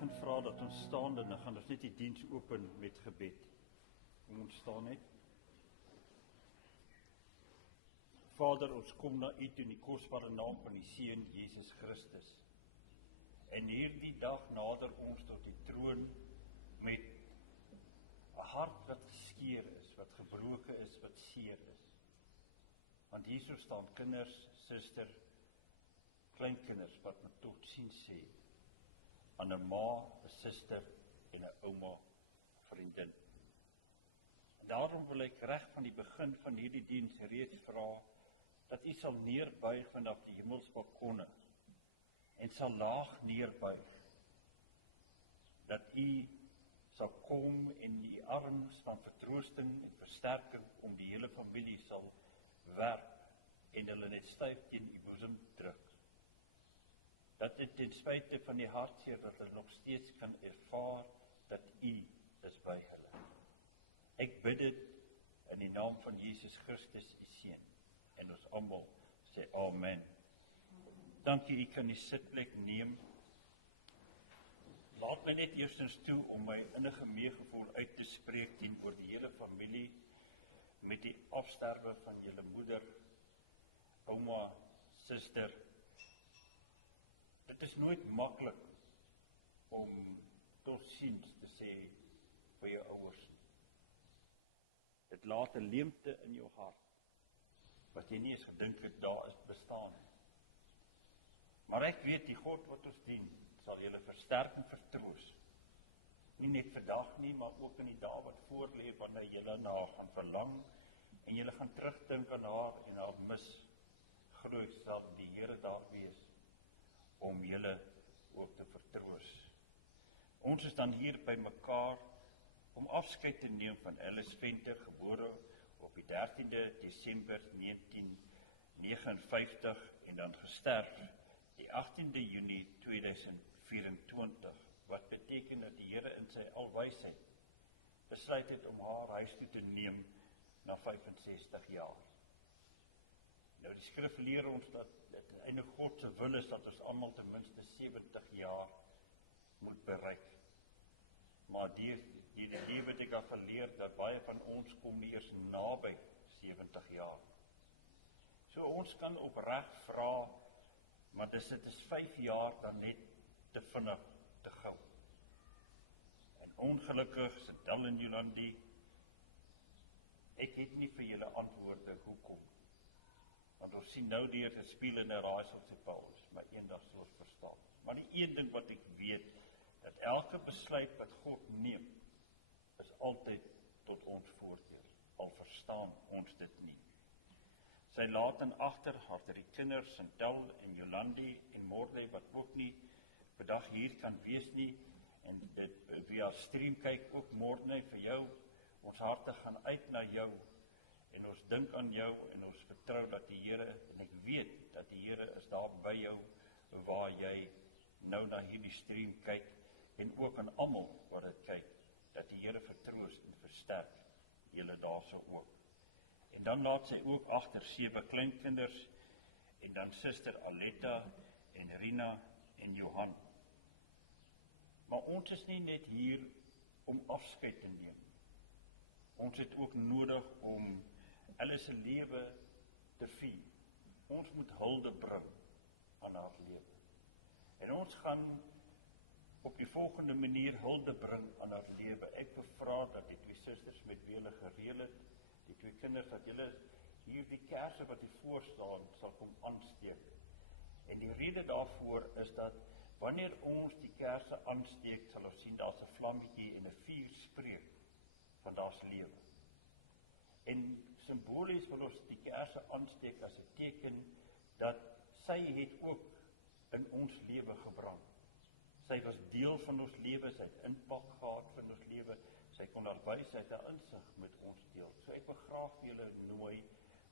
gaan vra dat ons staan en dan gaan ons net die diens open met gebed. Ons staan net. Vader, ons kom na U toe in die kosbare naam van die Seun Jesus Christus. En hierdie dag nader ons tot die troon met 'n hart wat geskeur is, wat gebroken is, wat seer is. Want hierso staan kinders, suster, kleinkinders wat met totsiens sê aan 'n ma, 'n suster en 'n ouma, vriendin. En daarom wil ek reg van die begin van hierdie diens reeds vra dat U sal neerbuig vanaf die hemelsbalkonne en sal laag neerbuig, dat U sal kom in die arms van vertroosting en versterking om die hele familie sal werp en hulle net styf teen U boesem druk. Dat dit ten spyte van die hartseer dat hulle nog steeds kan ervaar dat U is by hulle. Ek bid dit in die naam van Jesus Christus, U Seun, en ons almal sê amen. Dankie, U kan die sitplek neem. Laat my net eerstens toe om my innige meegevoel uit te spreek teenoor die hele familie met die afsterwe van julle moeder, ouma, suster. Dit is nooit maklik om totsiens te sê vir jou ouers. Dit laat 'n leemte in jou hart, wat jy nie eens gedink het daar is bestaan. Maar ek weet die God wat ons dien, sal julle versterk en vertroos. Nie net vandag nie, maar ook in die dae wat voorlê wanneer julle na haar gaan verlang en julle gaan terugdink aan haar en haar mis. Glo sal die Here daar wees om julle ook te vertroos. Ons is dan hier by mekaar om afskeid te neem van Alice Venter, gebore op die 13de Desember 1959 en dan gesterf die 18de Junie 2024, wat beteken dat die Here in sy alwysheid besluit het om haar huis toe te neem na 65 jaar. Nou die skrif leer ons dat dit eintlik God se wil is dat ons almal ten minste 70 jaar moet bereik. Maar die lewe het ek al geleer dat baie van ons kom nie eers naby 70 jaar. So ons kan opreg vra, maar dit is 5 jaar dan net te vinnig, te gou. En ongelukkig sit Dal en Jolandi, ek het nie vir julle antwoorde hoekom. Want ons sien nou deur te speel in 'n raaisel sê Paulus, maar eendag sal ons verstaan. Maar die een ding wat ek weet, dat elke besluit wat God neem, is altyd tot ons voordeel, al verstaan ons dit nie. Sy laat in agter haar drie kinders, Chantal en Jolandi en Morley, wat ook nie vandag hier kan wees nie, en dit via stream kyk ook Morley vir jou. Ons harte gaan uit na jou, en ons dink aan jou, en ons vertrou dat die Here, en ek weet dat die Here is daar by jou, waar jy nou na hierdie stream kyk, en ook aan almal wat dit kyk, dat die Here vertroos en versterk julle daarso ook. En dan laat sy ook agter 7 kleinkinders, en dan suster Aletta, en Rina, en Johan. Maar ons is nie net hier om afskeid te neem. Ons het ook nodig om hulle se lewe te vier. Ons moet hulde bring aan haar lewe. En ons gaan op die volgende manier hulde bring aan haar lewe. Ek bevra dat die 2 susters met wie hulle gereël het, die 2 kinders, dat julle hier die kersse wat hier voor staan, sal kom aansteek. En die rede daarvoor is dat wanneer ons die kersse aansteek, sal ons sien daar's 'n vlammetjie en 'n vuur spreek van daar's lewe. En simbolies wil ons die kersse aansteek as 'n teken dat sy het ook in ons lewe gebrand. Sy was deel van ons lewe, sy het impak gehad van ons lewe, sy kon haar wysheid en insig met ons deel. So ek wil graag julle nooi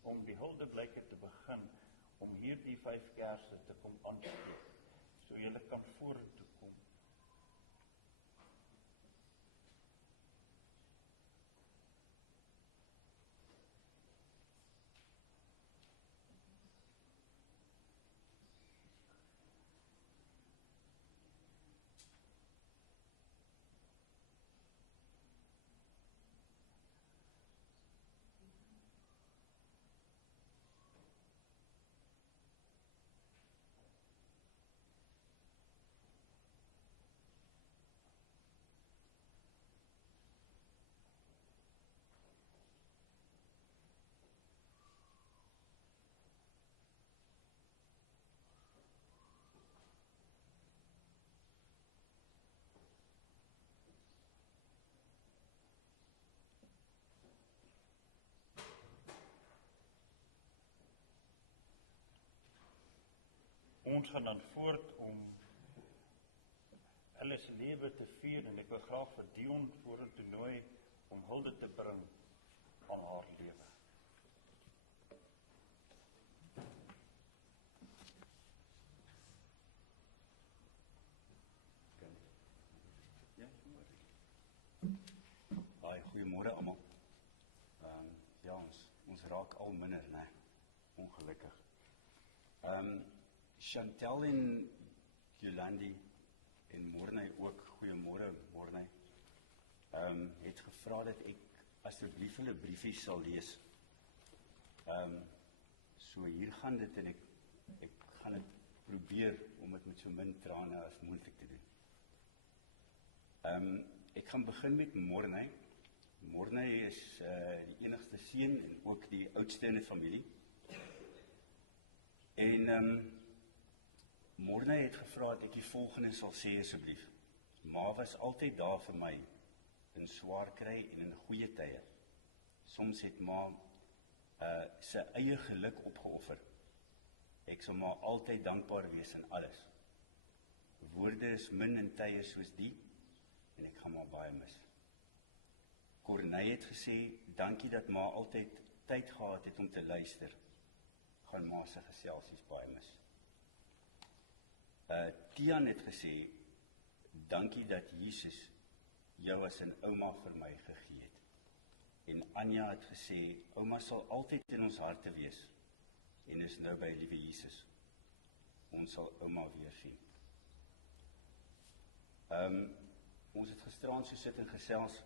om die huldeblyke te begin, om hierdie 5 kersse te kom aansteek, so julle kan vorentoe kom. Ons gaan dan voort om hulle se lewe te vier en ek wil graag vir Dion vorentoe nooi om hulde te bring aan haar lewe. Goeiemôre almal. Ja, ons raak al minder, né? Ongelukkig. Chantel en Jolandi en Morney ook, goeiemôre Morney, het gevra dat ek asseblief hulle briefies sal lees. So hier gaan dit en ek gaan dit probeer om dit met so min trane as moontlik te doen. Ek gaan begin met Morney. Morney is die enigste seun en ook die oudste in die familie. En Morney het gevra dat ek die volgende sal sê asseblief. Ma was altyd daar vir my in swaar kry en in goeie tye. Soms het ma sy eie geluk opgeoffer. Ek sal maar altyd dankbaar wees in alles. Woorde is min in tye soos die en ek gaan maar baie mis. Corneille het gesê, dankie dat ma altyd tyd gehad het om te luister. Gaan ma se geselsies baie mis. Tian het gesê, dankie dat Jesus jou as 'n ouma vir my gegee het. En Anja het gesê, ouma sal altyd in ons harte wees en is nou by liewe Jesus. Ons sal ouma weer sien. Ons het gisteraan so sit en gesels.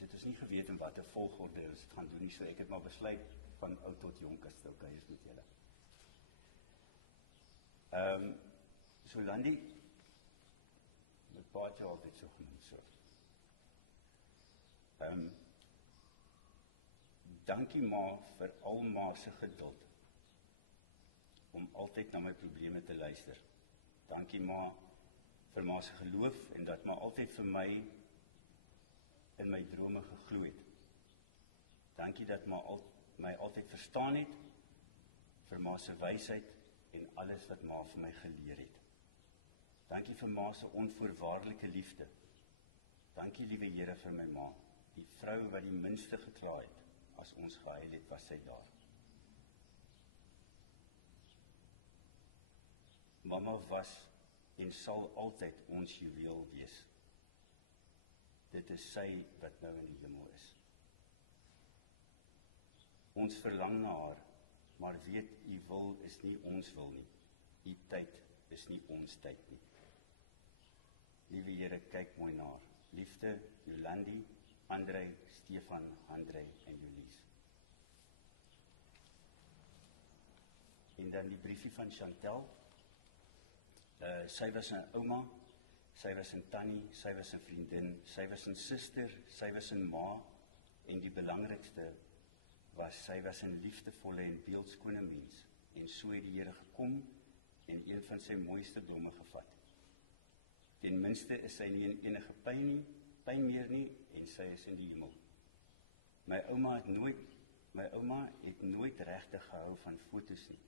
Dit is nie geweet in watter volgorde ons het gaan doen nie, so ek het maar besluit van oud tot jonk as dit okay is met julle. So Landi, met paatjie altyd so genoem so. Dankie ma vir al ma se geduld om altyd na my probleme te luister. Dankie ma vir ma se geloof en dat ma altyd vir my in my drome geglo het. Dankie dat my altyd verstaan het, vir ma se wysheid en alles wat ma vir my geleer het. Dankie vir ma se onvoorwaardelike liefde. Dankie liewe Here vir my ma, die vrou wat die minste gekla het. As ons gehuil het, was sy daar. Mama was en sal altyd ons juweel wees. Dit is sy wat nou in die hemel is. Ons verlang na haar, maar weet, u wil is nie ons wil nie. U tyd is nie ons tyd nie. Liewe Here, kyk mooi na haar. Liefde, Jolandi, Andrei, Stefan, Andrei en Jolies. En dan die briefie van Chantel. Sy was 'n ouma, sy was 'n tannie, sy was 'n vriendin, sy was 'n suster, sy was 'n ma, en die belangrikste was, sy was 'n liefdevolle en beeldskone mens, en so het die Here gekom, en een van sy mooiste blomme gevat. Ten minste is sy nie in enige pyn meer nie, en sy is in die hemel. My ouma het nooit regtig gehou van fotos nie.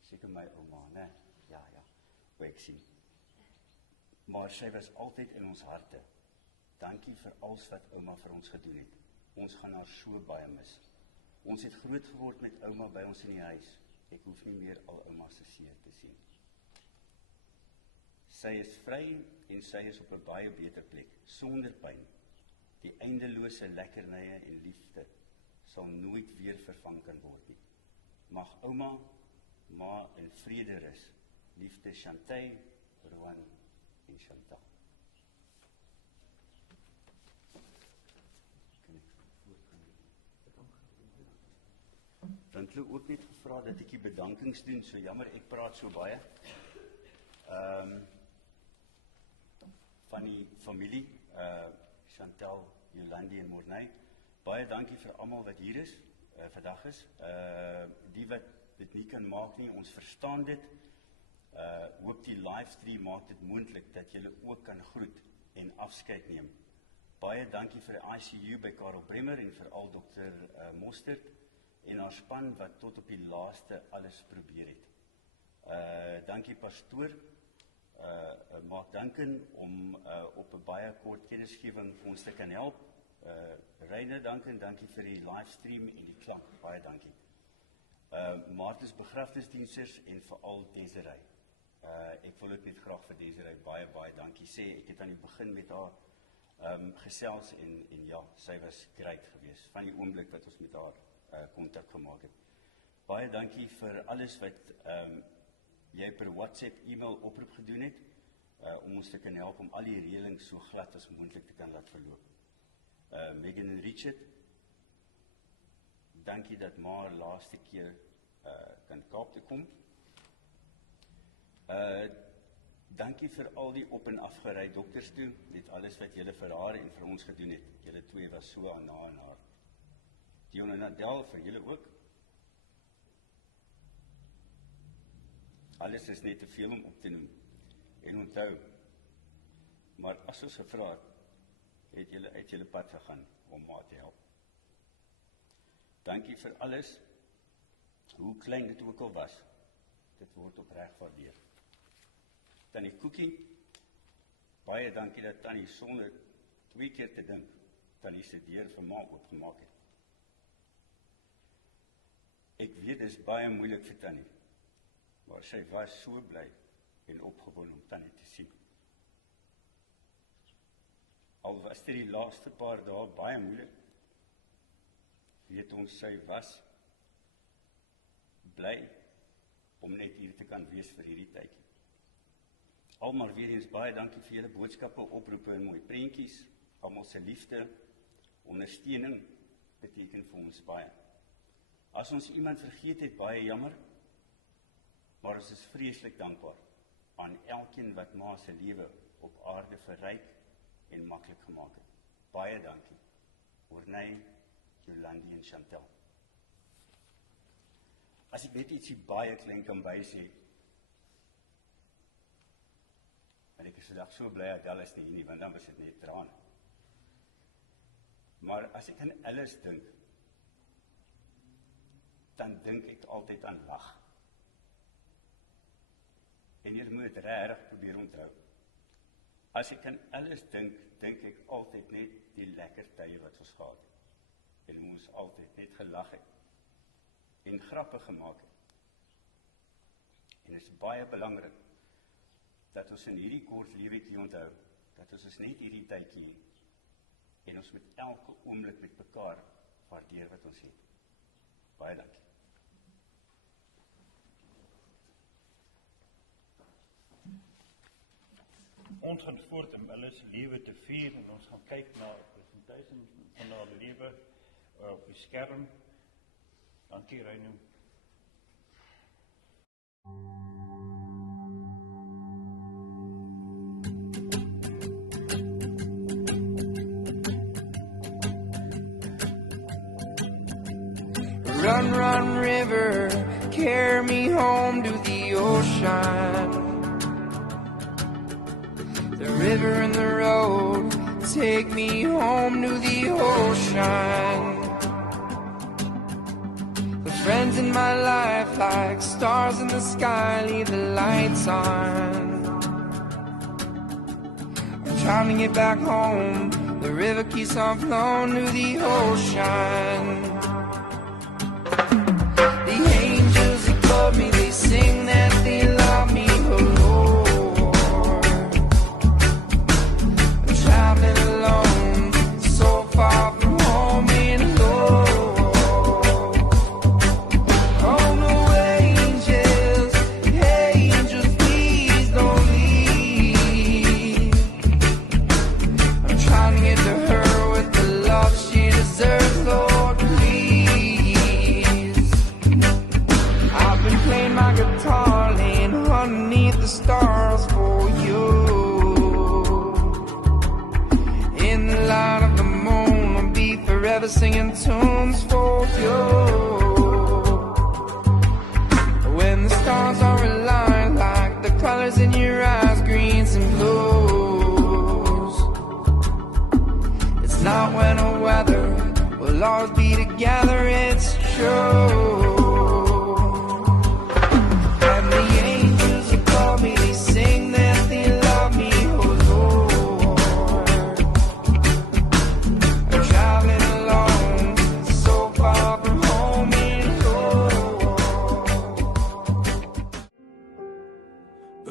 Seker my ouma, né? Ja, hoe ek sien. Maar sy was altyd in ons harte. Dankie vir alles wat ouma vir ons gedoen het. Ons gaan haar so baie mis. Ons het groot geword met ouma by ons in die huis. Ek hoef nie meer al ouma se seer te sien. Sy is vry en sy is op 'n baie beter plek, sonder pyn. Die eindelose lekkernye en liefde sal nooit weer vervang kan word nie. Mag ouma, ma in vrede rus. Liefde Chantay, Roan en Chantal. Dan het hulle ook net gevra dat ek die bedankings doen, so jammer ek praat so baie. Van die familie, Chantal, Jolandi en Morney. Baie dankie vir almal wat hier is, vandag is. Die wat dit nie kan maak nie, ons verstaan dit. Hoop die livestream maak dit moontlik dat julle ook kan groet en afskeid neem. Baie dankie vir die ICU by Karel Bremer en veral Dr. Mostert en haar span wat tot op die laaste alles probeer het. Dankie pastoor, Mark Duncan, om op 'n baie kort kennisgewing vir ons te kan help. Reiner Duncan, dankie vir die livestream en die klank, baie dankie. Martens begrafnisdiensters en veral Desiree. Ek wil ook net graag vir Desiree baie dankie sê. Ek het aan die begin met haar gesels en ja, sy was great geweest van die oomblik wat ons met haar kontak gemaak het. Baie dankie vir alles wat jy per WhatsApp, e-mail oproep gedoen het, om ons te kan help om al die reëlings so glad as moontlik te kan laat verloop. Megan en Richard, dankie dat maar laaste keer kan Kaap toe kom. Dankie vir al die op en afgery dokters toe, met alles wat julle vir haar en vir ons gedoen het. Julle twee was so aan haar. Dion en Nadel, vir julle ook. Alles is net te veel om op te noem. En onthou, maar as ons gevra het julle uit julle pad gegaan om maar te help. Dankie vir alles, hoe klein dit ook al was. Dit word opreg waardeer. Tannie Koekie, baie dankie dat Tannie sonder 2 keer te dink, Tannie se deur vir ma oopgemaak het. Ek weet dit is baie moeilik vir Tannie, maar sy was so bly en opgewonde om Tannie te sien. Al was dit die laaste paar dae baie moeilik, weet ons sy was bly om net hier te kan wees vir hierdie tydjie. Almal weer eens baie dankie vir julle boodskappe, oproepe en mooi prentjies. Almal se liefde, ondersteuning beteken vir ons baie. As ons iemand vergeet het, baie jammer, maar ons is vreeslik dankbaar aan elkeen wat ma se lewe op aarde verryk en maklik gemaak het. Baie dankie. Ornay, Jolandi en Chantel. As ek net ietsie baie klein kan bysê, en ek is vandag so bly dat Alice nie hier nie, want dan was dit net trane. Maar as ek aan Alice dink, dan dink ek altyd aan lag. En jy moet dit regtig probeer onthou. As ek aan Alice dink, dink ek altyd net die lekker tye wat ons gehad het. En ons altyd net gelag het en grappe gemaak het. En dit is baie belangrik dat ons in hierdie kort lewetjie onthou, dat ons is net hierdie tydjie en ons met elke oomblik met mekaar waardeer wat ons het. Baie dankie. Ons gaan voort om hulle se lewe te vier en ons gaan kyk na 'n presentasie van haar lewe op die skerm. Dankie Reino. Run, run, river, carry me home to the ocean. The river and the road, take me home to the ocean. The friends in my life, like stars in the sky, leave the lights on. I'm trying to get back home, the river keeps on flowing to the ocean. Me, they sing that they love me, oh Lord. I'm traveling alone, so far from home and Lord. Oh no, angels, please don't leave. I'm trying to get to her with the love she deserves, Lord, please. Playing my guitar, laying underneath the stars for you. In the light of the moon, I'll be forever singing tunes for you. When the stars are aligned, like the colors in your eyes, greens and blues. It's not when or whether we'll always be together, it's true. The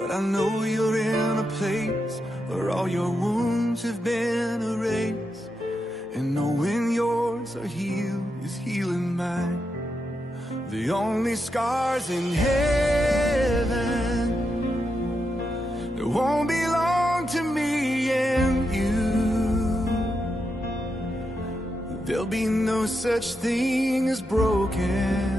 but I know you're in a place where all your wounds have been erased. And knowing yours are healed is healing mine. The only scars in heaven that won't belong to me and you. There'll be no such thing as broken.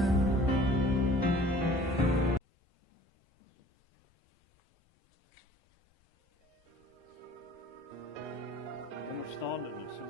Kom ons staan en ons sing.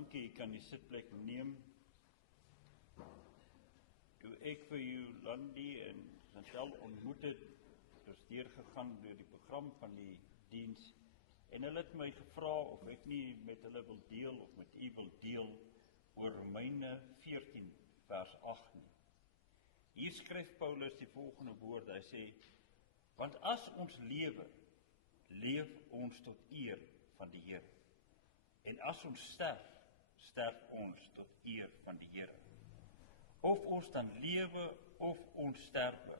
Dankie, jy kan die sitplek neem. Toe ek vir Jolandi en Chantal ontmoet het, het ons deurgegaan deur die program van die diens, en hulle het my gevra of ek nie met hulle wil deel of met u wil deel oor Romeine 14 vers 8 nie. Hier skryf Paulus die volgende woorde, hy sê, want as ons lewe, leef ons tot eer van die Here. En as ons sterf, sterf ons tot eer van die Here. Of ons dan lewe of ons sterwe,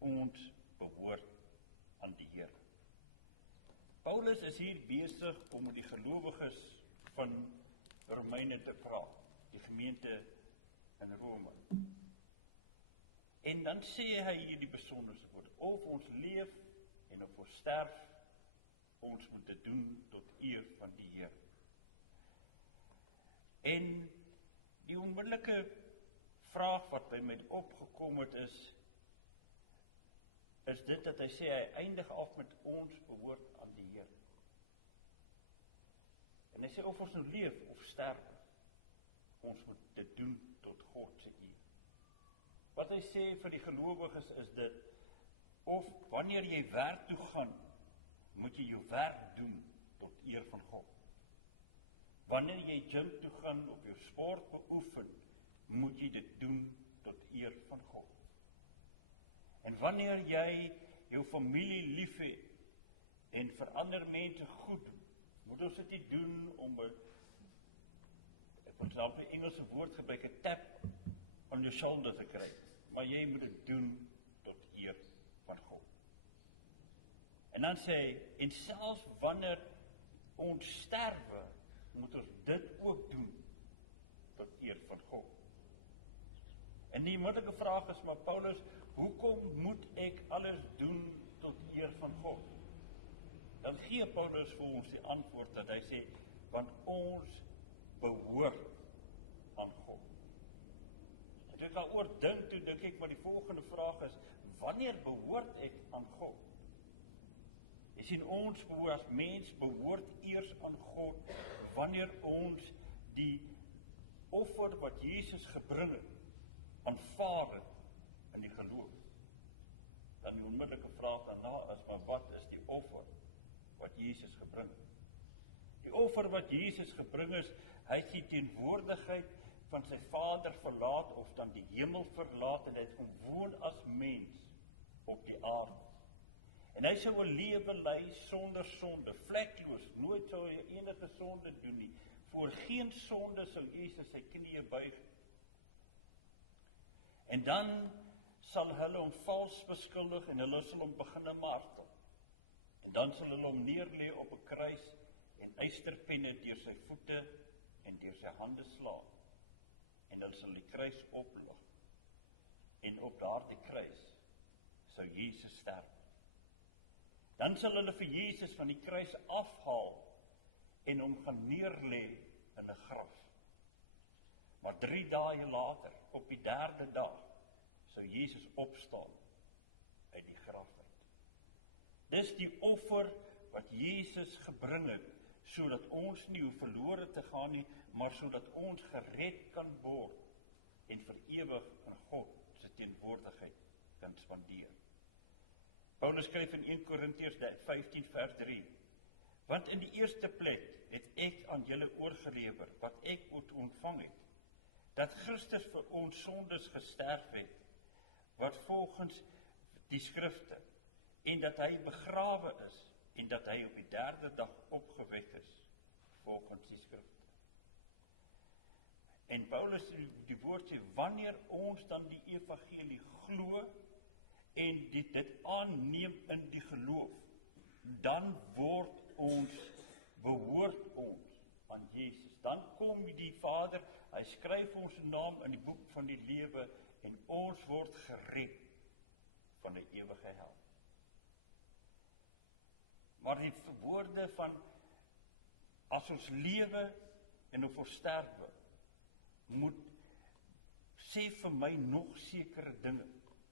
ons behoort aan die Here. Paulus is hier besig om met die gelowiges van Romeine te praat, die gemeente in Rome. En dan sê hy hier die besonderste woord, of ons leef en of ons sterf, ons moet dit doen tot eer van die Here. En die onmiddellike vraag wat by my opgekom het is dit dat hy sê, hy eindig af met ons behoort aan die Here. En hy sê, of ons nou leef of sterf, ons moet dit doen tot God se eer. Wat hy sê vir die gelowiges is dit, of wanneer jy werk toe gaan, moet jy jou werk doen tot eer van God. Wanneer jy gym toe gaan of jou sport beoefen, moet jy dit doen tot eer van God. En wanneer jy jou familie lief het en vir ander mense goed doen, moet ons dit nie doen om ek wil self 'n Engelse woord gebruik, 'n tap om jou skouder te kry, maar jy moet dit doen tot eer van God. En dan sê hy, en selfs wanneer ons sterwe, moet ons dit ook doen tot eer van God. En die moeilike vraag is, maar Paulus, hoekom moet ek alles doen tot eer van God? Dan gee Paulus vir ons die antwoord dat hy sê, want ons behoort aan God. En toe ek daaroor dink, toe dink ek, maar die volgende vraag is, wanneer behoort ek aan God? Jy sien, ons as mens behoort eers aan God, wanneer ons die offer wat Jesus gebring het, aanvaar het in die geloof. Dan die onmiddellike vraag daarna is, maar wat is die offer wat Jesus gebring het? Die offer wat Jesus gebring is, hy het die teenwoordigheid van sy Vader verlaat, of dan die hemel verlaat, en hy het kom woon as mens op die aarde. En hy sou 'n lewe lei sonder sonde, vlekloos, nooit sou hy enige sonde doen nie. Voor geen sonde sal Jesus sy knieë buig. En dan sal hulle hom vals beskuldig en hulle sal hom begin martel. En dan sal hulle hom neerlê op 'n kruis en ysterpenne deur sy voete en deur sy hande slaan. En hulle sal die kruis oplig. En op daardie kruis sou Jesus sterf. Dan sal hulle vir Jesus van die kruis afhaal en hom gaan neerlê in 'n graf. Maar 3 dae later, op die 3de dag, sou Jesus opstaan uit die graf uit. Dis die offer wat Jesus gebring het, sodat ons nie hoef verlore te gaan nie, maar sodat ons gered kan word en vir ewig in God se teenwoordigheid kan spandeer. Paulus skryf in 1 Korintiërs 15 vers 3, want in die eerste plek het ek aan julle oorgelewer wat ek ook ontvang het, dat Christus vir ons sondes gesterf het, wat volgens die skrifte, en dat hy begrawe is, en dat hy op die 3de dag opgewek is, volgens die skrifte. En Paulus die woord sê, wanneer ons dan die evangelie glo, en dit aanneem in die geloof, dan behoort ons aan Jesus. Dan kom die Vader, hy skryf ons naam in die boek van die lewe, en ons word gered van die ewige hel. Maar die woorde van, as ons lewe en ons sterwe, moet sê vir my nog sekere dinge,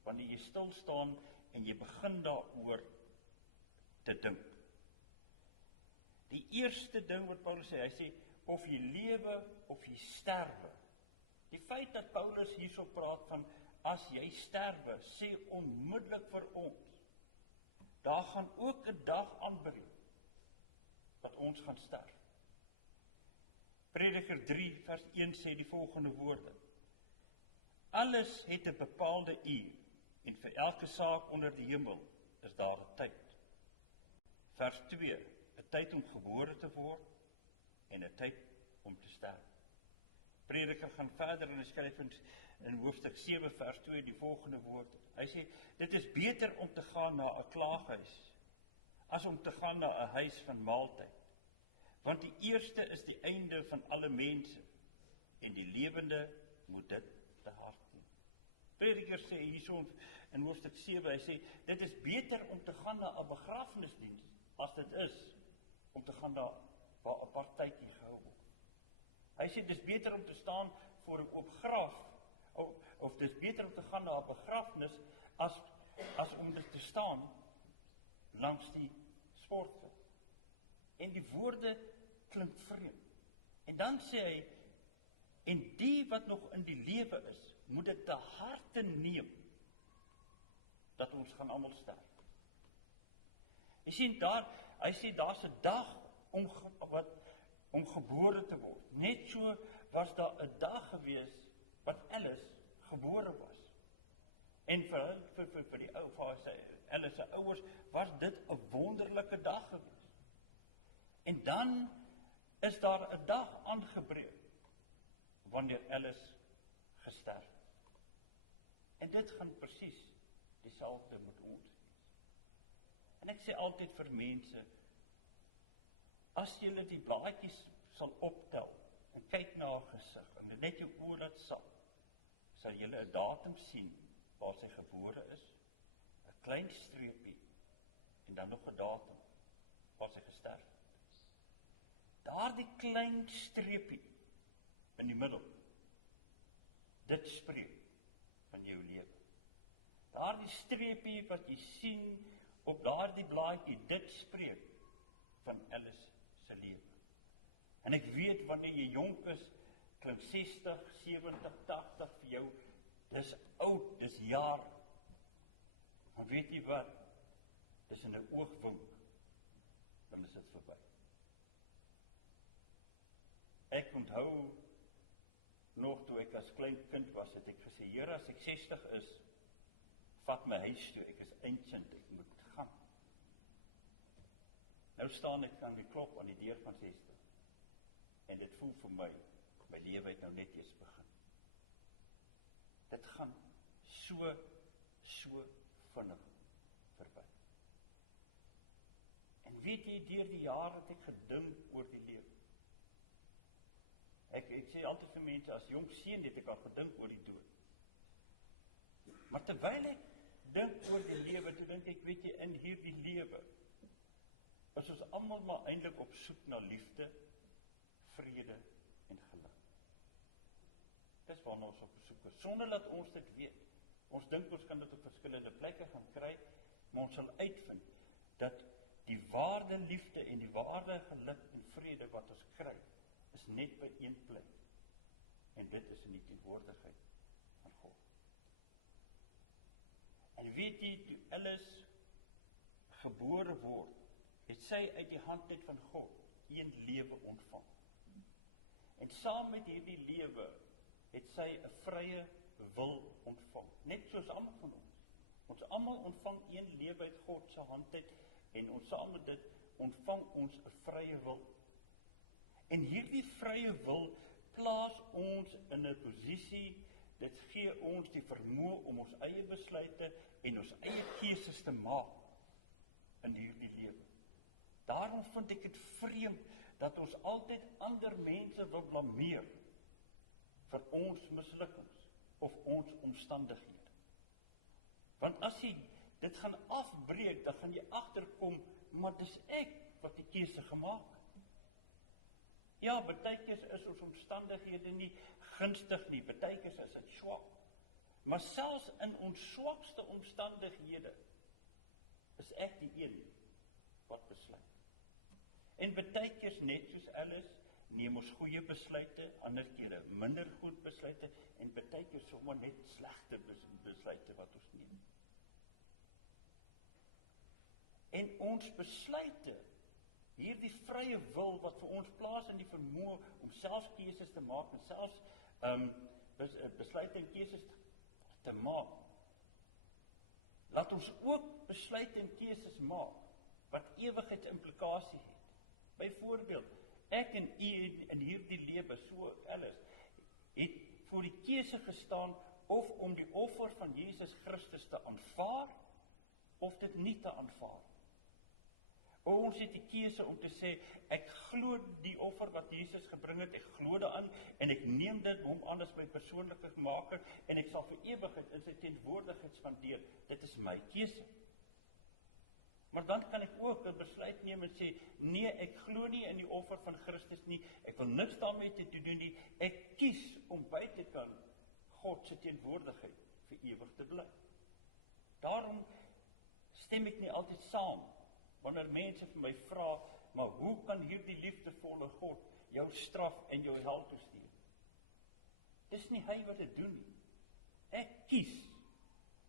wanneer jy stil staan en jy begin daaroor te dink. Die eerste ding wat Paulus sê, hy sê, of jy lewe of jy sterwe. Die feit dat Paulus hierso praat van, as jy sterwe, sê onmiddellik vir ons, daar gaan ook 'n dag aanbreek, wat ons gaan sterf. Prediker 3 vers 1 sê die volgende woorde, alles het 'n bepaalde uur, en vir elke saak onder die hemel is daar 'n tyd. Vers 2, 'n tyd om gebore te word en 'n tyd om te sterf. Prediker gaan verder en hy skryf in hoofstuk 7 vers 2 die volgende woorde. Hy sê, dit is beter om te gaan na 'n klaaghuis as om te gaan na 'n huis van maaltyd. Want die eerste is die einde van alle mense en die lewende moet dit te hart neem. Prediker sê hierso in hoofstuk 7, hy sê, dit is beter om te gaan na 'n begrafnisdiens as dit is om te gaan na waar 'n partytjie gehou word. Hy sê, dis beter om te staan voor 'n oop graf, of dis beter om te gaan na 'n begrafnis as om dit te staan langs die sportveld. En die woorde klink vreemd. En dan sê hy, en die wat nog in die lewe is, moet dit te harte neem, dat ons gaan almal sterf. Jy sien hy sê, daar's 'n dag om gebore te word. Net so was daar 'n dag gewees, wat Alice gebore was. En vir die ou, vir Alice se ouers, was dit 'n wonderlike dag gewees. En dan is daar 'n dag aangebreek, wanneer Alice gesterf. En dit gaan presies dieselfde met ons wees. En ek sê altyd vir mense, as julle die blaadjies sal optel, en kyk na haar gesig, en net jou oor laat sal julle 'n datum sien, waar sy gebore is, 'n klein streepie, en dan nog 'n datum, waar sy gesterf het. Daardie klein streepie, in die middel, dit spreek van jou lewe. Daardie streepie wat jy sien op daardie blaadjie, dit spreek van Alice se lewe. En ek weet wanneer jy jonk is, klink 60, 70, 80 vir jou, dis oud, dis jare. Maar weet jy wat? Dis in 'n oogwink, dan is dit verby. Ek onthou nog toe ek as klein kind was, het ek gesê, Here, as ek 60 is, vat my huis toe, ek is ancient, ek moet gaan. Nou staan ek aan die klop aan die deur van 60. En dit voel vir my lewe het nou net eers begin. Dit gaan so vinnig verby. En weet jy, deur die jare het ek gedink oor die lewe. Ek sê altyd vir mense, as jong seun het ek al gedink oor die dood. Maar terwyl ek dink oor die lewe, toe dink ek, weet jy, in hierdie lewe, is ons almal maar eintlik op soek na liefde, vrede en geluk. Dis waarna ons op soek is, sonder dat ons dit weet. Ons dink ons kan dit op verskillende plekke gaan kry, maar ons sal uitvind, dat die ware liefde en die ware geluk en vrede wat ons kry, is net by een plek. En dit is in die teenwoordigheid van God. En weet jy, toe Alice gebore word, het sy uit die hand net van God een lewe ontvang. En saam met hierdie lewe het sy 'n vrye wil ontvang. Net soos almal van ons. Ons almal ontvang een lewe uit God se hand uit, en ons saam met dit ontvang ons 'n vrye wil. En hierdie vrye wil plaas ons in 'n posisie, dit gee ons die vermoë om ons eie besluite en ons eie keuses te maak in hierdie lewe. Daarom vind ek dit vreemd dat ons altyd ander mense wil blameer vir ons mislukkings of ons omstandighede. Want as jy dit gaan afbreek, dan gaan jy agterkom, maar dis ek wat die keuse gemaak het. Ja, partykeer is ons omstandighede nie gunstig nie, partykeer is dit swak. Maar selfs in ons swakste omstandighede is ek die een wat besluit. En partykeer net soos Alice, neem ons goeie besluite, ander kere minder goed besluite, en partykeer sommer net slegte besluite wat ons neem. En ons besluite, hierdie vrye wil wat vir ons plaas in die vermoë om selfs keuses te maak en selfs besluite en keuses te maak, laat ons ook besluite en keuses maak wat ewigheidsimplikasie het. Byvoorbeeld, ek en u in hierdie lewe, so Alice, het voor die keuse gestaan of om die offer van Jesus Christus te aanvaar of dit nie te aanvaar. Ons het die keuse om te sê, ek glo die offer wat Jesus gebring het, ek glo daarin, en ek neem dit hom aan as my persoonlike maker, en ek sal vir ewigheid in sy teenwoordigheid spandeer. Dit is my keuse. Maar dan kan ek ook 'n besluit neem en sê, nee, ek glo nie in die offer van Christus nie, ek wil niks daarmee te doen nie, ek kies om buitekant God se teenwoordigheid vir ewig te bly. Daarom stem ek nie altyd saam, wanneer mense vir my vra, maar hoe kan hierdie liefdevolle God jou straf en jou hel toestuur? Dis nie hy wat dit doen nie. Ek kies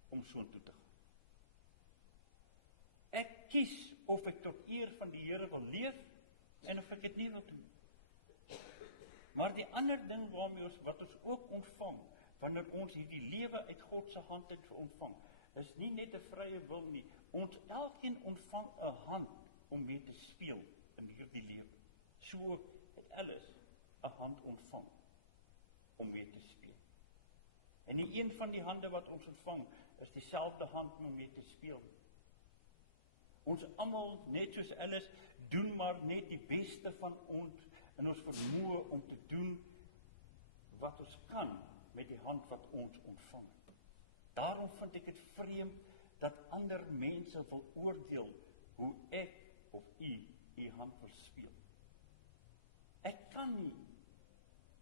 om soontoe te gaan. Ek kies of ek tot eer van die Here wil leef, en of ek dit nie wil doen. Maar die ander ding wat ons ook ontvang, wanneer ons hierdie lewe uit God se hand uit ontvang, is nie net 'n vrye wil nie, ons elkeen ontvang 'n hand om mee te speel in hierdie lewe. So het Alice 'n hand ontvang om mee te speel. En die een van die hande wat ons ontvang, is dieselfde hand om mee te speel. Ons almal, net soos Alice, doen maar net die beste van ons in ons vermoë om te doen wat ons kan met die hand wat ons ontvang. Daarom vind ek het vreemd dat ander mense wil oordeel hoe ek of u hand wil speel. Ek kan nie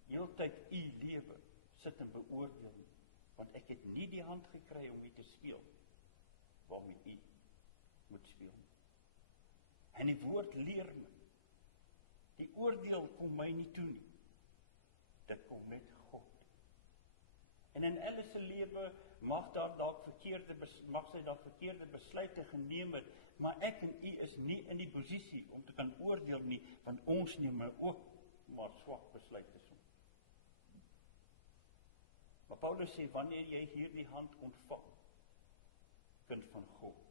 heeltyd u lewe sit en beoordeel nie, want ek het nie die hand gekry om u te speel waarmee u moet speel. En die woord leer my, die oordeel kom my nie toe nie, dit kom met God. En in Alice se lewe mag sy dalk verkeerde besluite geneem het, maar ek en u is nie in die posisie om te kan oordeel nie, want ons neem ook maar swak besluite soms. Maar Paulus sê, wanneer jy hierdie hand ontvang, kind van God,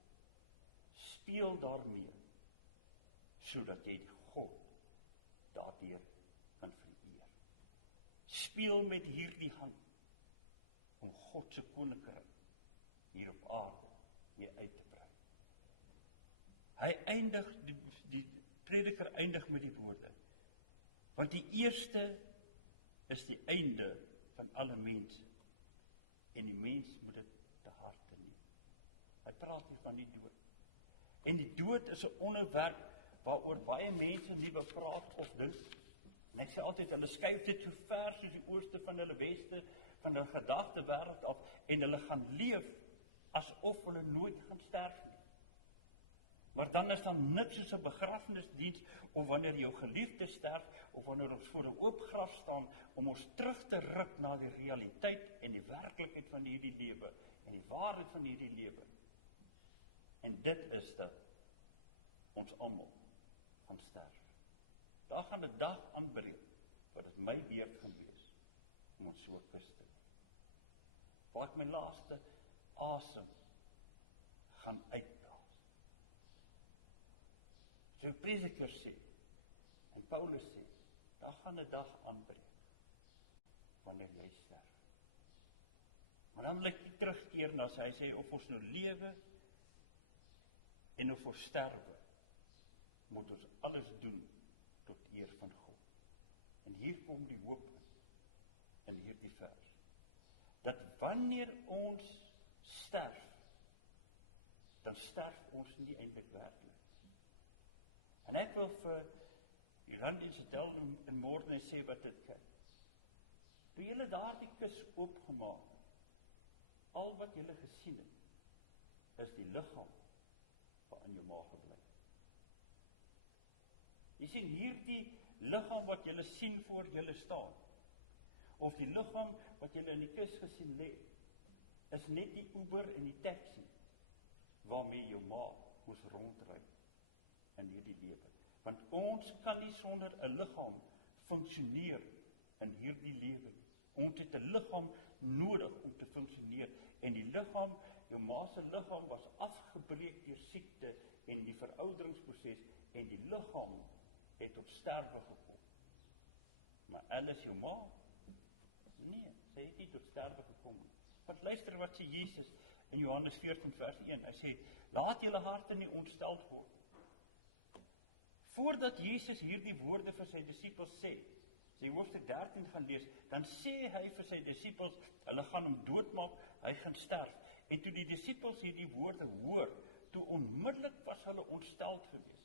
speel daarmee, sodat jy die God daardeur kan vereer. Speel met hierdie hand, om God se koninkryk hier op aarde mee uit te brei. Hy eindig, die prediker eindig met die woorde, want die eerste is die einde van alle mense, en die mens moet dit te harte neem. Hy praat hier van die dood. En die dood is 'n onderwerp waaroor baie mense nie bepraat of dink. En ek sê altyd, hulle skuif dit so ver soos die ooste van hulle weste, van hulle gedagte wêreld af, en hulle gaan leef asof hulle nooit gaan sterf nie. Maar dan is daar niks soos 'n begrafnisdiens, of wanneer jou geliefde sterf, of wanneer ons voor 'n oop graf staan, om ons terug te ruk na die realiteit en die werklikheid van hierdie lewe, en die waarheid van hierdie lewe. En dit is dat ons almal gaan sterf. Daar gaan 'n dag aanbreek, wat dit my beurt gaan wees, om ons so kus te neem. Waar ek my laaste asem gaan uitblaas. So die prediker sê, en Paulus sê, daar gaan 'n dag aanbreek, wanneer jy sterf. Maar dan wil ek nie terugkeer na hy sê, of ons nou lewe, en of ons sterwe, moet ons alles doen tot eer van God. En hier kom die hoop in hierdie vers, dat wanneer ons sterf, dan sterf ons nie eintlik werklik. En ek wil vir die Randy se tel in môre sê wat dit kyk. Toe julle daardie kus oopgemaak, al wat julle gesien het, is die liggaam wat in jou maag gebly. Jy sien hierdie liggaam wat julle sien voor julle staan, of die liggaam wat julle in die kus gesien lê, is net die Uber en die taxi, waarmee jou maag moes rondry in hierdie lewe. Want ons kan nie sonder 'n liggaam funksioneer in hierdie lewe. Ons het 'n liggaam nodig om te funksioneer. En die liggaam, jou ma se liggaam was afgebreek deur siekte en die verouderingsproses, en die liggaam het tot sterwe gekom. Maar Alice, jou ma? Nee, sy het nie tot sterwe gekom nie. Want luister wat sê Jesus in Johannes 14 vers 1. Hy sê, laat julle harte nie ontsteld word. Voordat Jesus hierdie woorde vir sy disippels sê, sy hoofstuk 13 gaan lees, dan sê hy vir sy disippels, hulle gaan hom doodmaak, hy gaan sterf. En toe die disippels hierdie woorde hoor, toe onmiddellik was hulle ontsteld gewees.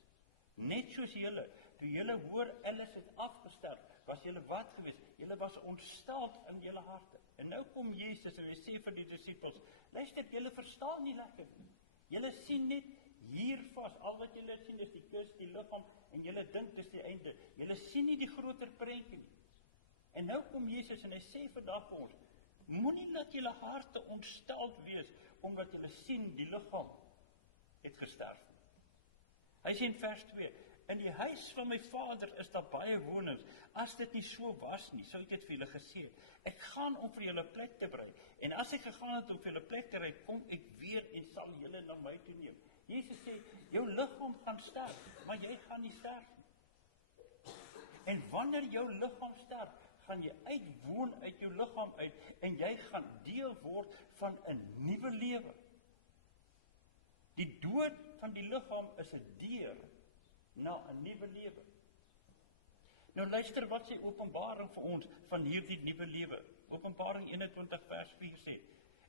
Net soos julle, toe julle hoor Alice het afgesterf, was julle wat gewees? Julle was ontsteld in julle harte. En nou kom Jesus en hy sê vir die disippels, luister, julle verstaan nie lekker nie. Julle sien net hier vas, al wat julle sien is die kus, die liggaam, en julle dink dis die einde. Julle sien nie die groter prentjie nie. En nou kom Jesus en hy sê vandag vir ons, moenie laat julle harte ontsteld wees, omdat julle sien die liggaam het gesterf. Hy sê in vers 2, in die huis van my Vader is daar baie wonings. As dit nie so was nie, sou ek dit vir julle gesê het. Ek gaan om vir julle plek te berei. En as ek gegaan het om vir julle plek te berei, kom ek weer en sal julle na my toe neem. Jesus sê, jou liggaam gaan sterf, maar jy gaan nie sterf nie. En wanneer jou liggaam sterf, gaan jy uitwoon uit jou liggaam uit, en jy gaan deel word van 'n nuwe lewe. Die dood van die liggaam is 'n deur na 'n nuwe lewe. Nou luister wat sê Openbaring vir ons van hierdie nuwe lewe. Openbaring 21 vers 4 sê,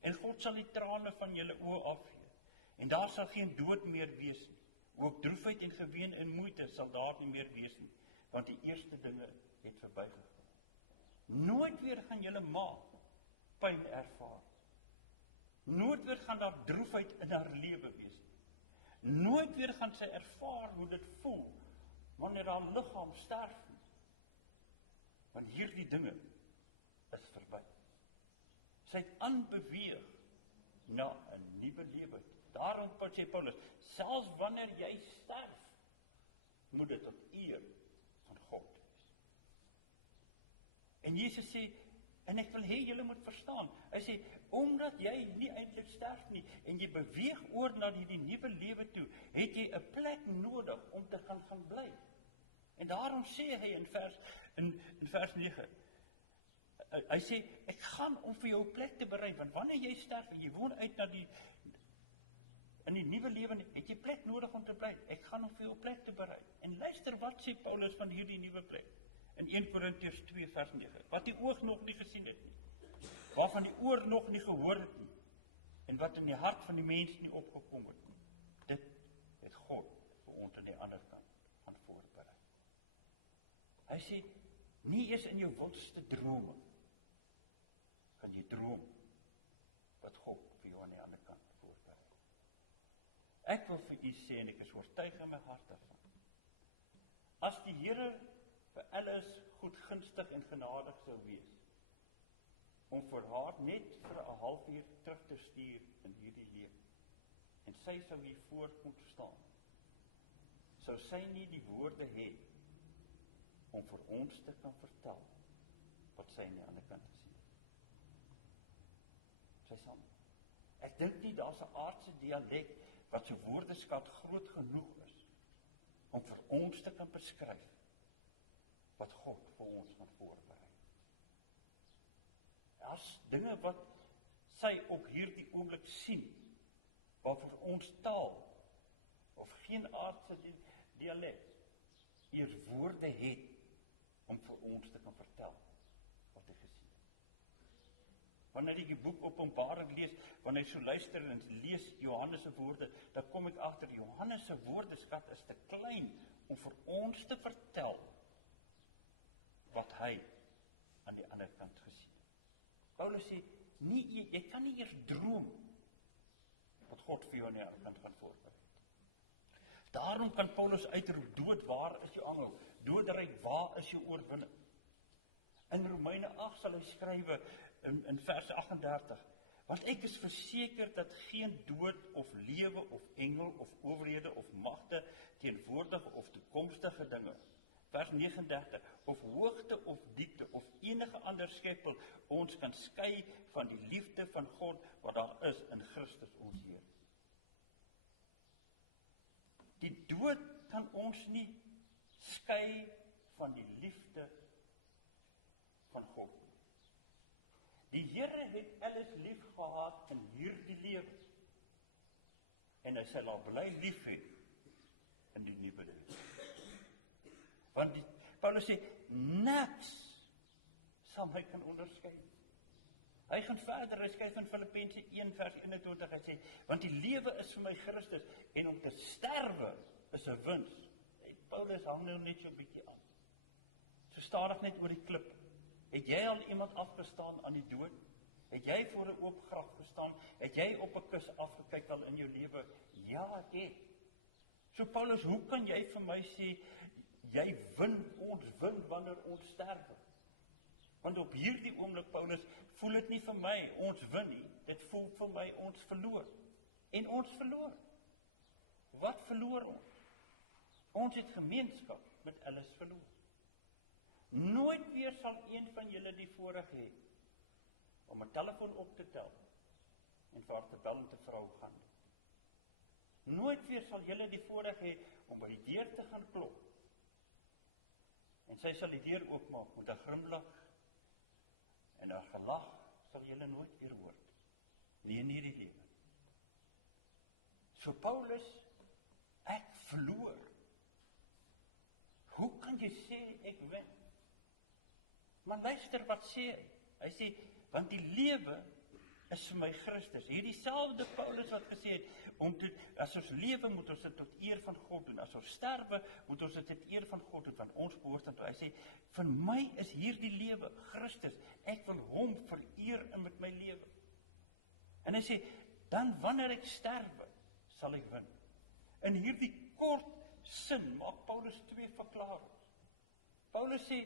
en God sal die trane van julle oë afvee, en daar sal geen dood meer wees nie. Ook droefheid en geween en moeite sal daar nie meer wees nie, want die eerste dinge het verbygegaan. Nooit weer gaan julle ma pyn ervaar. Nooit weer gaan daar droefheid in haar lewe wees nie. Nooit weer gaan sy ervaar hoe dit voel wanneer haar liggaam sterf nie. Want hierdie dinge is verby. Sy het aanbeweeg na 'n nuwe lewe. Daarom sê Paulus, selfs wanneer jy sterf, moet dit tot eer van God wees. En Jesus sê, en ek wil hê julle moet verstaan, hy sê, omdat jy nie eintlik sterf nie, en jy beweeg oor na die nuwe lewe toe, het jy 'n plek nodig om te gaan bly. En daarom sê hy in vers 9, hy sê, ek gaan om vir jou 'n plek te berei, want wanneer jy sterf, en jy woon uit na in die nuwe lewe, het jy plek nodig om te bly. Ek gaan om vir jou 'n plek te berei. En luister wat sê Paulus van hierdie nuwe plek. In 1 Korintiërs 2 vers 9. Wat die oog nog nie gesien het nie. Waarvan die oor nog nie gehoor het nie. En wat in die hart van die mens nie opgekom het nie. Dit het God vir ons aan die ander kant gaan voorberei. Hy sê, nie eens in jou wildste drome kan jy droom wat God vir jou aan die ander kant voorberei. Ek wil vir u sê, en ek is oortuig in my hart daarvan, as die Here vir Alice goedgunstig en genadig sou wees, om vir haar net vir 'n halfuur terug te stuur in hierdie lewe, en sy sou hier voor moet staan, sou sy nie die woorde hê om vir ons te kan vertel wat sy aan die ander kant sien. Sy sal nie. Ek dink nie daar's 'n aardse dialek wat sy woordeskat groot genoeg is om vir ons te kan beskryf wat God vir ons gaan voorberei. Daar's dinge wat sy op hierdie oomblik sien, waarvoor ons taal of geen aardse dialek eers woorde het om vir ons te kan vertel wat hy gesien het. Wanneer ek die boek Openbaring lees, wanneer ek so luister en lees Johannes se woorde, dan kom ek agter Johannes se woordeskat is te klein om vir ons te vertel wat hy aan die ander kant gesien het. Paulus sê, jy kan nie eers droom wat God vir jou aan die ander kant gaan voorberei. Daarom kan Paulus uitroep, dood, waar is jou angel? Doderyk, waar is jou oorwinning? In Romeine 8 sal hy skrywe in vers 38, want ek is verseker dat geen dood of lewe of engel of owerhede of magte, teenwoordige of toekomstige dinge, vers 39, of hoogte of diepte of enige ander skepsel ons kan skei van die liefde van God wat daar is in Christus ons Here. Die dood kan ons nie skei van die liefde van God. Die Here het alles lief gehad in hierdie lewe. En hy sal haar bly lief hê in die nuwe lewe. Want Paulus sê, niks sal my kan onderskei. Hy gaan verder, hy skryf in Filippense 1 vers 21, hy sê, want die lewe is vir my Christus, en om te sterwe is 'n wins. Paulus hang nou net so 'n bietjie aan. So stadig net oor die klip. Het jy al iemand afgestaan aan die dood? Het jy voor 'n oop graf gestaan? Het jy op 'n kus afgekyk al in jou lewe? Ja, ek het. So Paulus, hoe kan jy vir my sê, ons win wanneer ons sterwe? Want op hierdie oomblik, Paulus, voel dit nie vir my, ons win nie. Dit voel vir my, ons verloor. En ons verloor. Wat verloor ons? Ons het gemeenskap met alles verloor. Nooit weer sal een van julle die voorreg hê om 'n telefoon op te tel en vir haar te bel en te vra hoe gaan dit. Nooit weer sal julle die voorreg hê om by die deur te gaan klop. En sy sal die deur oopmaak met 'n glimlag en 'n gelag sal julle nooit weer hoor. Nie in hierdie lewe. So Paulus, ek verloor. Hoe kan jy sê ek wen? Maar luister wat sê hy. Hy sê, want die lewe is vir my Christus. Hierdie selfde Paulus wat gesê het, as ons lewe moet ons dit tot eer van God doen. As ons sterwe moet ons dit tot eer van God doen, want ons behoort aan toe. Hy sê, vir my is hierdie lewe Christus. Ek wil hom vereer in met my lewe. En hy sê, dan wanneer ek sterwe, sal ek win. In hierdie kort sin maak Paulus 2 verklaringe. Paulus sê,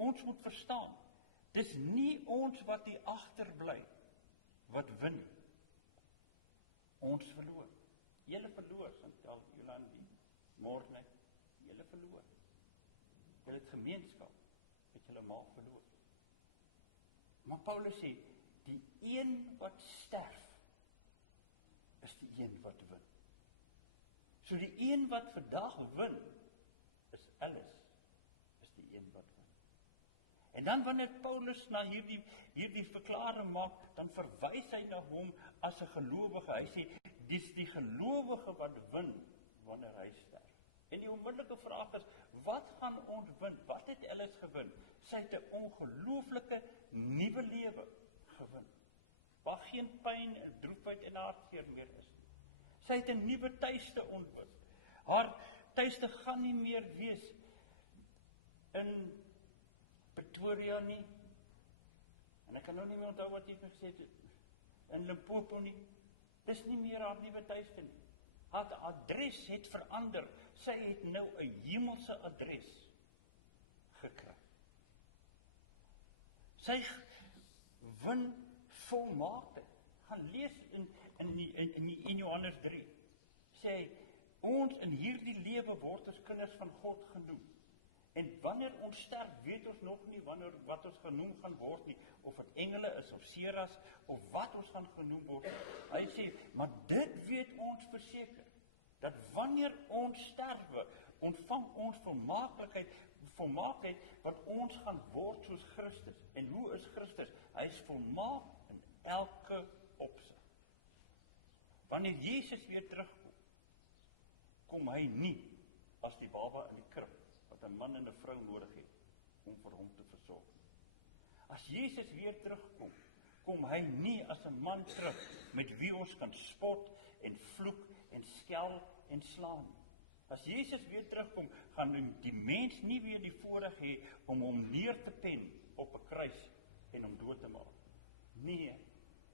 ons moet verstaan, dis nie ons wat hier agterbly, wat win. Ons verloor. Julle verloor, Santal, Jolandi, Morne, julle verloor. Julle het gemeenskap, het julle maar verloor. Maar Paulus sê, die een wat sterf, is die een wat win. So die een wat vandag win, is alles, is die een wat win. En dan wanneer Paulus na hierdie verklaring maak, dan verwys hy na hom as 'n gelowige. Hy sê, dis die gelowige wat win wanneer hy sterf. En die onmiddellike vraag is, wat gaan ons win? Wat het Ellis gewin? Sy het 'n ongelooflike nuwe lewe gewin. Waar geen pyn en droefheid en hartseer meer is. Sy het 'n nuwe tuiste ontwin. Haar tuiste gaan nie meer wees in Pretoria nie. En ek kan nou nie meer onthou wat jy gesê het, in Limpopo nie. Dis nie meer haar nuwe tuiste nie. Haar adres het verander. Sy het nou 'n hemelse adres gekry. Sy win volmaakte. Gaan lees in Johannes 3. Sê, ons in hierdie lewe word as kinders van God genoem. En wanneer ons sterf, weet ons nog nie wat ons genoem gaan word nie, of het engele is, of seras, of wat ons gaan genoem word. Hy sê, maar dit weet ons verseker, dat wanneer ons sterwe, ontvang ons volmaaktheid, wat ons gaan word soos Christus. En hoe is Christus? Hy is volmaak in elke opsig. Wanneer Jesus weer terugkom, kom hy nie as die baba in die krib, wat 'n man en 'n vrou nodig het, om vir hom te versorg. As Jesus weer terugkom, kom hy nie as 'n man terug, met wie ons kan spot, en vloek, en skel, en slaan. As Jesus weer terugkom, gaan die mens nie weer die voorreg hê, om hom neer te pen, op 'n kruis, en hom dood te maak. Nee,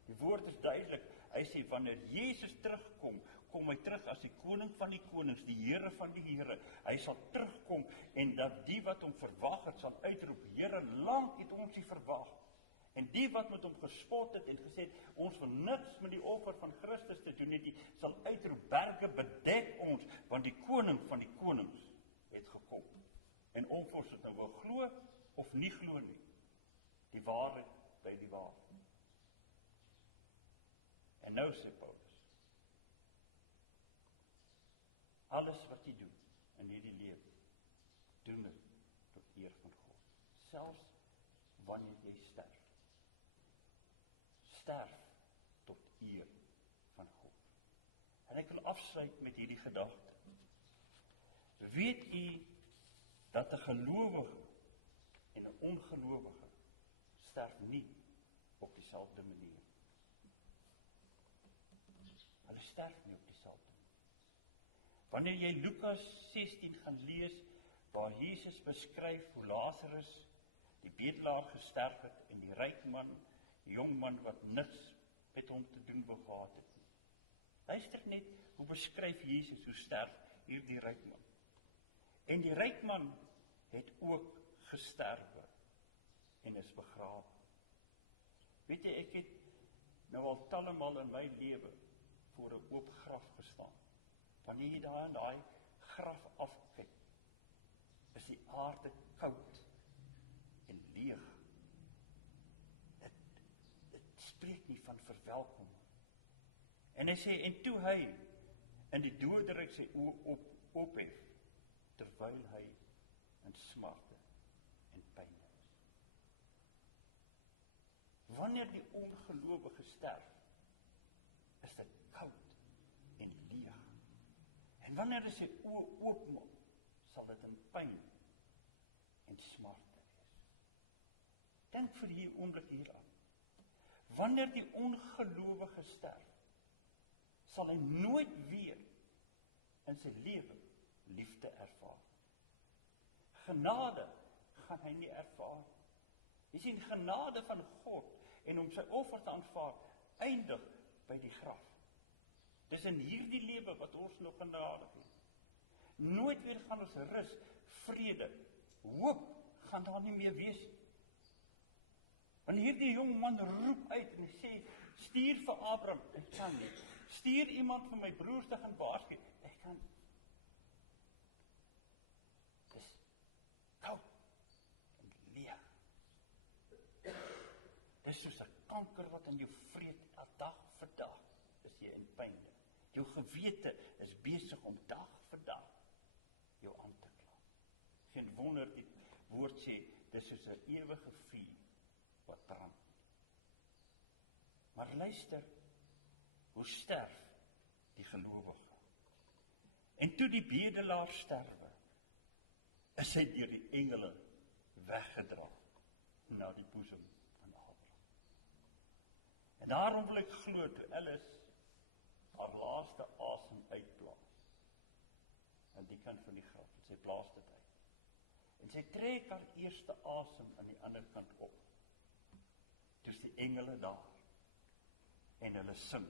die woord is duidelik, hy sê, wanneer Jesus terugkom, kom hy terug as die koning van die konings, die Here van die Here. Hy sal terugkom, en dat die wat hom verwag het, sal uitroep, Here, lank het ons die verwag. En die wat met hom gespot het, en gesê het, ons wil niks met die offer van Christus te doen het, sal uitroep, berge bedek ons, want die koning van die konings het gekom. En of ons het nou wil glo, of nie glo nie, die waarheid by die waarheid. En nou sê Paulus, alles wat jy doen in hierdie lewe, doen dit tot eer van God. Selfs wanneer jy sterf. Sterf tot eer van God. En ek wil afsluit met hierdie gedagte. Weet u dat 'n gelowige en 'n ongelowige sterf nie op dieselfde manier. Hulle sterf nie op dieselfde manier. Wanneer jy Lukas 16 gaan lees, waar Jesus beskryf hoe Lazarus, die bedelaar, gesterf het, en die ryk man, die jong man wat niks met hom te doen wou gehad het nie. Luister net, hoe beskryf Jesus hoe sterf hierdie ryk man. En die ryk man het ook gesterwe en is begrawe. Weet jy, ek het nou al tallemal in my lewe voor 'n oop graf gestaan. Wanneer jy daar in daai graf afkyk, is die aarde koud en leeg. Dit spreek nie van verwelkoming. En hy sê, en toe hy in die doderyk sy oë ophef, terwyl hy in smarte en pyn is. wanneer die ongelowige sterf, is dit koud en leeg. En wanneer hy sy oë oopmaak, sal dit in pyn en smarte wees. Dink vir hier oomblik hieraan. Wanneer die ongelowige sterf, sal hy nooit weer in sy lewe liefde ervaar. Genade gaan hy nie ervaar. Jy sien, genade van God en om sy offer te aanvaar, eindig by die graf. Dis in hierdie lewe wat ons nog genade het. Nooit weer gaan ons rus, vrede, hoop gaan daar nie meer wees. Want hierdie jong man roep uit en hy sê, stuur vir Abraham, ek kan nie. Stuur iemand vir my broers te gaan waarsku, ek kan nie. Dis koud en leeg. Dis soos 'n kanker wat in jou vreet, dag vir dag is jy in pyn. Jou gewete is besig om dag vir dag jou aan te kla. Geen wonder die woord sê, dis soos 'n ewige vuur wat brand. Maar luister, hoe sterf die gelowige? En toe die bedelaar sterwe, is hy deur die engele weggedra na die boesem van Abraham. En daarom wil ek glo toe Alice haar laaste asem uitblaas aan die kant van die graf, en sy blaas dit uit. En sy trek haar eerste asem aan die ander kant op. Dus die engele daar, en hulle sing,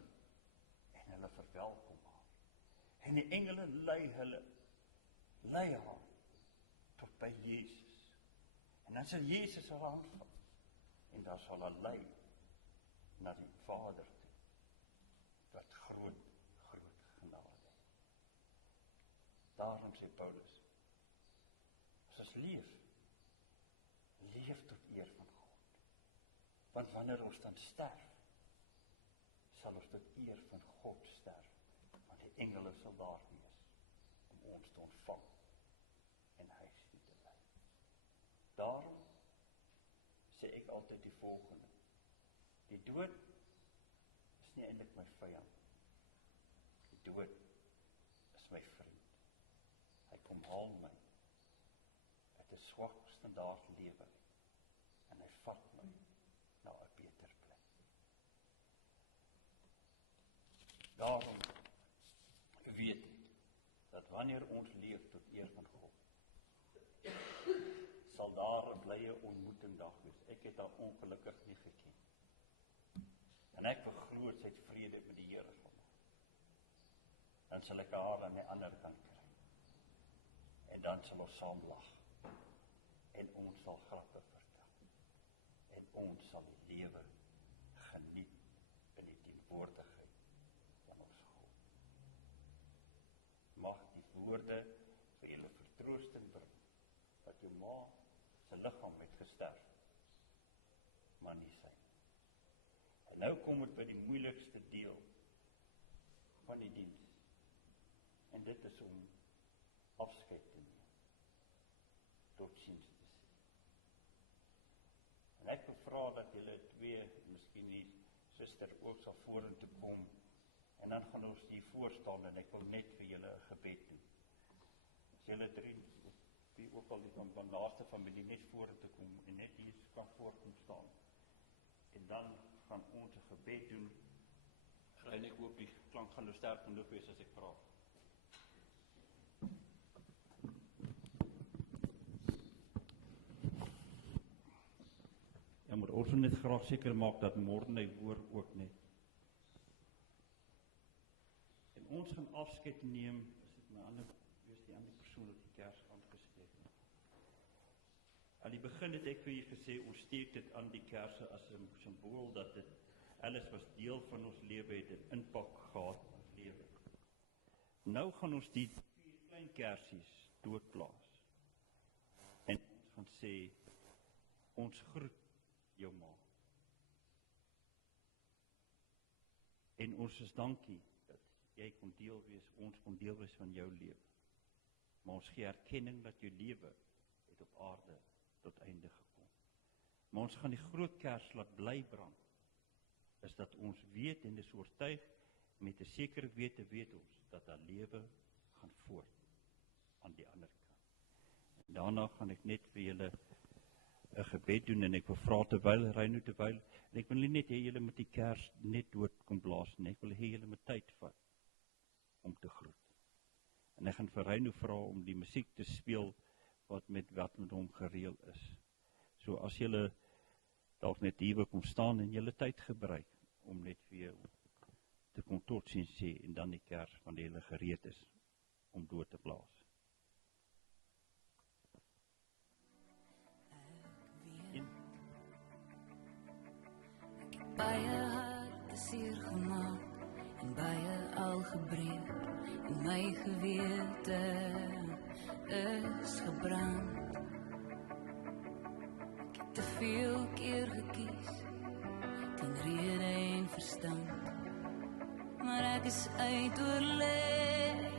en hulle verwelkom haar. En die engele lei haar tot by Jesus. En dan sal Jesus haar aanvat, en dan sal haar lei na die Vader toe, wat groot genade het. Daarom sê Paulus, as ons leef tot eer van God. Want wanneer ons dan sterf, sal ons tot eer van God sterf, want die engele sal daar wees, om ons te ontvang, en huis toe te lei. Daarom sê ek altyd die volgende, die dood is nie eintlik my vyand, die dood is my vriend. Hy kom haal my uit 'n swak standaard lewe, en hy vat my na 'n beter plek. Daarom weet ek, dat wanneer ons leef tot eer van God, sal daar 'n blye ontmoetingdag wees. Ek het haar ongelukkig nie geken. En ek verglo sy het vrede met die Here gemaak. Dan sal ek haar aan die ander kant kry. En dan sal ons saam lag. En ons sal grappe vertel. En ons sal die lewe geniet in die teenwoordigheid van ons God. Mag die woorde vir julle vertroosting bring, dat jou ma se liggaam het gesterf, maar nie sy. En nou kom het by die moeilikste deel van die diens. En dit is om afskeid te neem. Totsiens te sê. En ek bevra dat julle twee, miskien die suster ook sal vorentoe kom, en dan gaan ons hier voorstaan, en ek wil net vir julle 'n gebed doen. As julle drie, wie ook al die van naaste familie net vorentoe kom, en net hier kan voorkom staan. En dan gaan ons 'n gebed doen. En ek hoop die klank gaan nou sterk genoeg wees as ek praat. Ja, maar ons wil net graag seker maak dat Morne hoor ook net. En ons gaan afskeid neem, as dit my ander, wees die ander persoon wat die kers aangesteek het. Aan die begin het ek vir julle gesê, ons steek dit aan die kerse as 'n simbool dat dit alles was deel van ons lewe, het 'n impak gehad op ons lewe. Nou gaan ons die 4 klein kersies doodplaas. En ons gaan sê, ons groet jou ma. En ons is dankie dat jy kon deel wees, ons kon deel wees van jou lewe. Maar ons gee erkenning dat jou lewe het op aarde tot einde gekom. Maar ons gaan die groot kers laat bly brand is dat ons weet en is oortuig, met 'n sekere wete weet ons, dat haar lewe gaan voort aan die ander kant. En daarna gaan ek net vir julle 'n gebed doen, en ek wil vra terwyl, en ek wil nie net hê julle met die kers net dood kom blaas nie, ek wil hê julle met tyd vat, om te groet. En ek gaan vir Reino vra om die musiek te speel, wat met hom gereël is. So as julle dalk net hier kom staan en julle tyd gebruik, om net weer te kom totsiens sê, en dan die kers van die julle gereed is, om dood te blaas. Baie harte seer gemaak, en baie al gebreek, en my gewete is gebrand. Ek het te veel keer gekies, teen rede en verstand, maar ek is uit oorleef,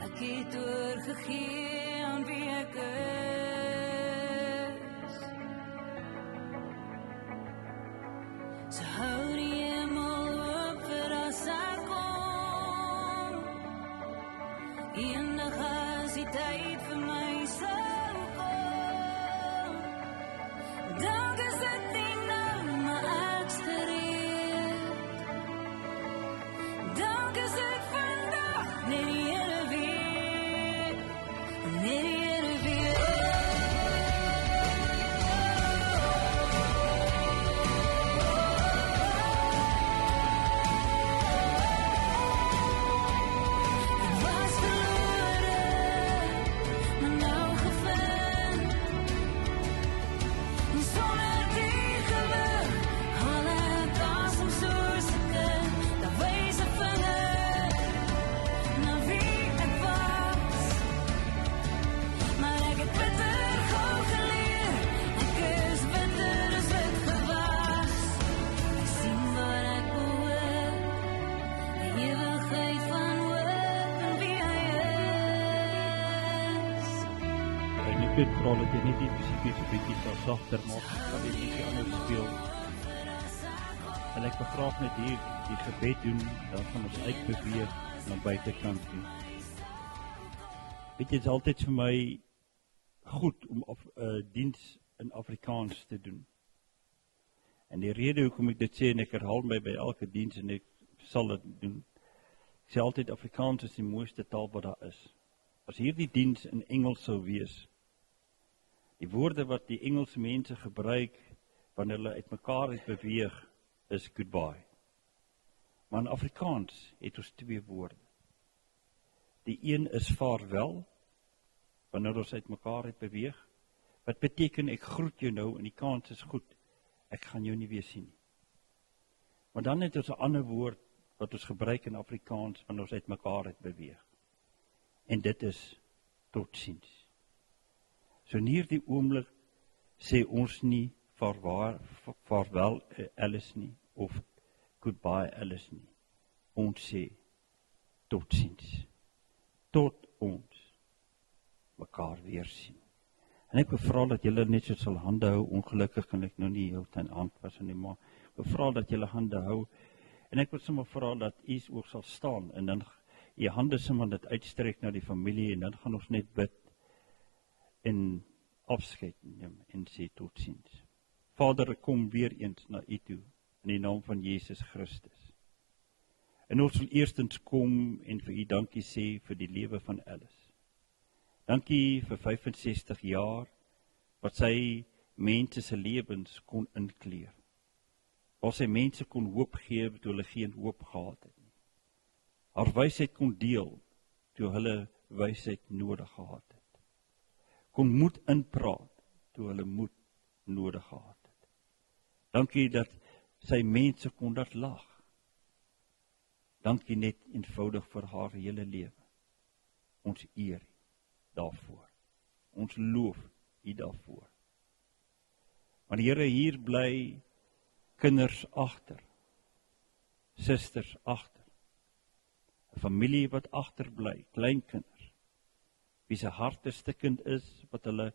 ek het oorgegee aan wie ek is. So hou die hemel op vir as ek kom, eendag as die tyd vir my sal kom, dalk is dit nie nou, maar ek's gereed, dalk is dit vandag, net die Here weet, net die Here weet. Het was verloren, maar nou gevind, en sonder tegenwicht, al ek asem soos 'n kind, dan wys 'n vinger na wie ek was, maar ek het bitter gou geleer, ek is bitter as wit gewas, ek sien waar ek behoort, die ewigheid van hoop en wie hy is. En ek weet vra dat jy net die musiekie so bietjie sal sagter maak, kan jy nie anders speel. En ek wil graag net hier die gebed doen, dan gaan ons uitbeweeg na buitekant toe. Weet jy, dit is altyd vir my goed om diens in Afrikaans te doen. En die rede hoekom ek dit sê, en ek herhaal my by elke diens, en ek sal dit doen, ek sê altyd Afrikaans is die mooiste taal wat daar is. As hierdie diens in Engels sou wees, die woorde wat die Engelse mense gebruik, wanneer hulle uitmekaar uit beweeg, is goodbye. Maar in Afrikaans het ons twee woorde. Die een is vaarwel, wanneer ons uitmekaar uit beweeg, wat beteken ek groet jou nou, en die kans is goed, ek gaan jou nie weer sien nie. Maar dan het ons 'n ander woord, wat ons gebruik in Afrikaans, wanneer ons uitmekaar uit beweeg. En dit is totsiens. So in hierdie oomblik sê ons nie vaarwel Alice nie, of goodbye Alice nie. Ons sê totsiens. Tot ons mekaar weer sien. En ek wil vra dat julle net so sal hande hou, ongelukkig kan ek nou nie jou ten hand was nie, maar ek wil vra dat julle hande hou, en ek wil sommer vra dat u ook sal staan, en dan die hande sommer dit uitstrek na die familie, en dan gaan ons net bid, en afskeid neem, en sê totsiens. Vader, ek kom weer eens na u toe, in die naam van Jesus Christus. En ons wil eerstens kom, en vir u dankie sê, vir die lewe van Alice. Dankie vir 65 jaar, wat sy mense se lewens kon inkleer. Waar sy mense kon hoop gee, toe hulle geen hoop gehad het nie. Haar wysheid kon deel, toe hulle wysheid nodig gehad het. Kon moed inpraat, toe hulle moed nodig gehad het. Dankie dat sy mense kon dat lag. Dankie net eenvoudig vir haar hele lewe. Ons eer daarvoor. Ons loof u daarvoor. Maar Here, hier bly kinders agter, susters agter, 'n familie wat agterbly, kleinkinders, wie se harte stikkend is, wat hulle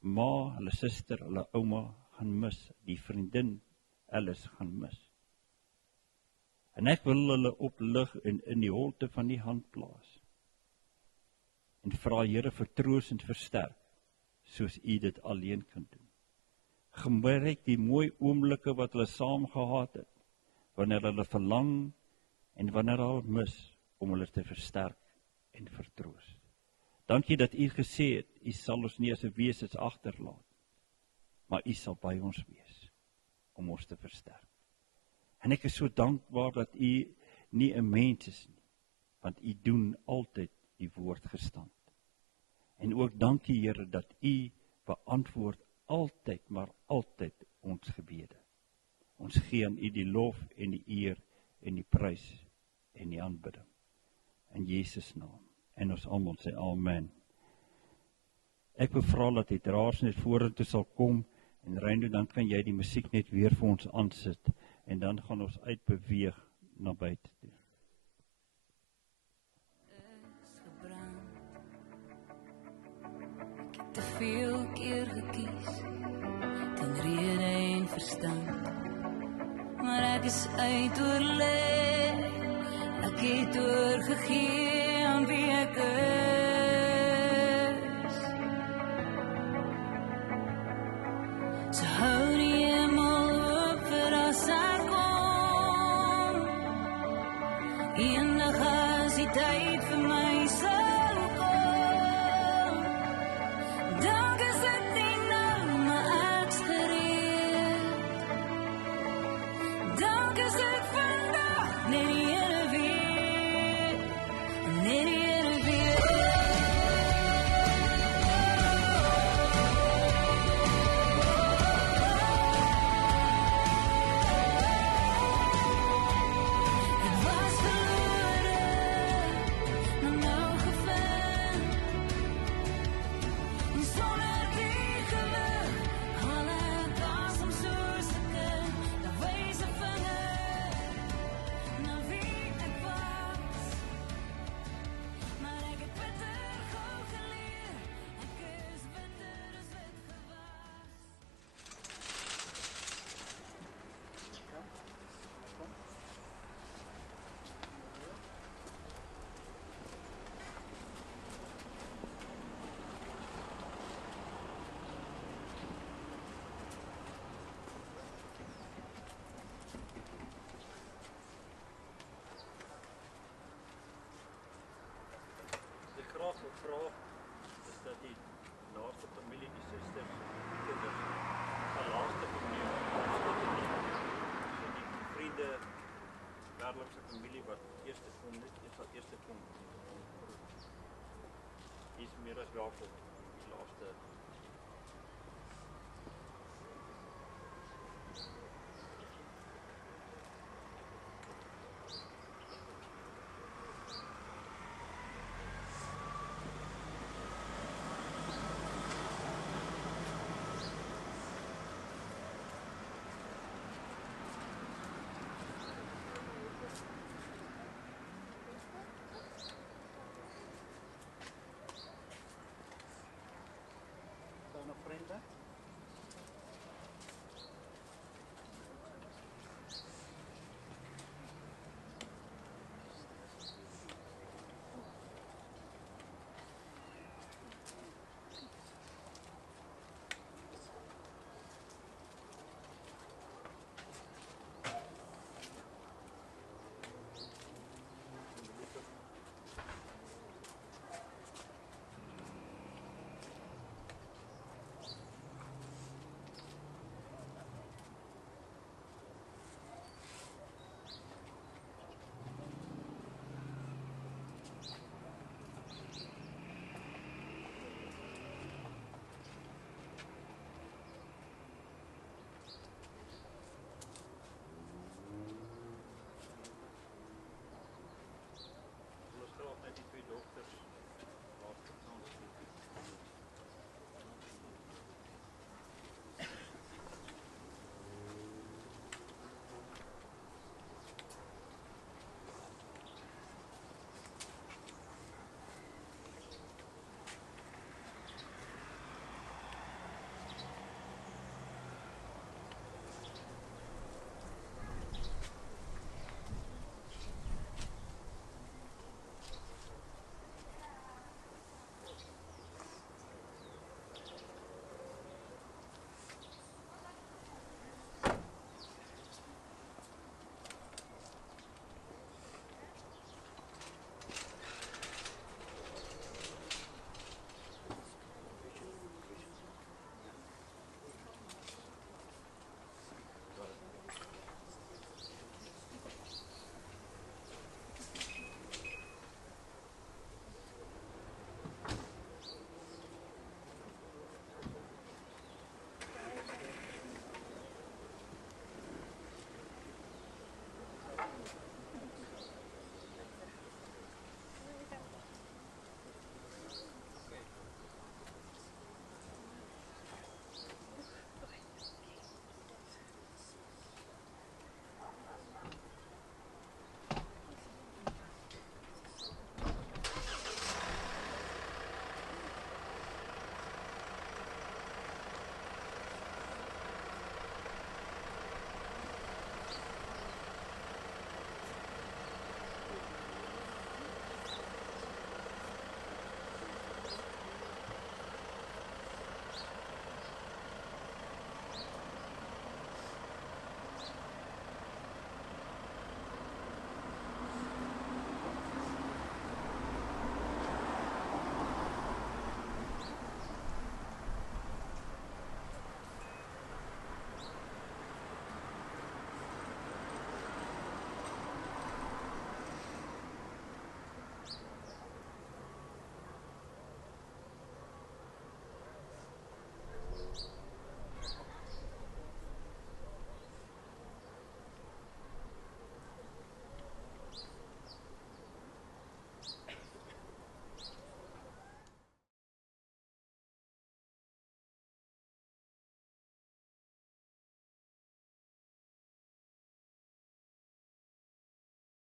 ma, hulle suster, hulle ouma gaan mis, die vriendin Alice gaan mis. En ek wil hulle oplig en in die holte van die hand plaas. En vra Here vertroos en versterk, soos U dit alleen kan doen. Gebruik die mooi oomblikke wat hulle saam gehad het, wanneer hulle verlang en wanneer hulle mis, om hulle te versterk en vertroos. Dankie dat U gesê het, U sal ons nie as 'n wesens agterlaat, maar U sal by ons wees, om ons te versterk. En ek is so dankbaar dat U nie 'n mens is nie, want U doen altyd U woord gestand. En ook dankie Here dat U beantwoord altyd, maar altyd ons gebede. Ons gee aan U die lof en die eer en die prys en die aanbidding. In Jesus naam. En ons almal sê amen. Ek wil vra dat die draers net vorentoe sal kom en Reindo, dan kan jy die musiek net weer vir ons aansit en dan gaan ons uitbeweeg na buite toe. Is gebrand. Ek het te veel keer gekies teen rede en verstand, maar ek is uit oorleg. Ek het oorgegee aan wie ek is. So hou die hemel oop vir as ek kom. Eendag as die tyd vir my sal kom, dalk is dit nie nou, maar ek's gereed. Dalk is dit vandag, net die Here weet, net die Here weet. Ek was verlore, maar nou gevind. En sonder die geluk, haal ek asem soos 'n kind. Daar wys 'n vinger na wie ek was. Maar ek het bitter gou geleer, ek is bitter as wit gewas. Wat ek graag wil vra, is dat die laaste familie, die susters, die kinders, die laaste familie, so die vriende, wêreldse familie wat eerste kom, net sal eerste kom. Hier is meer as welkom, die laaste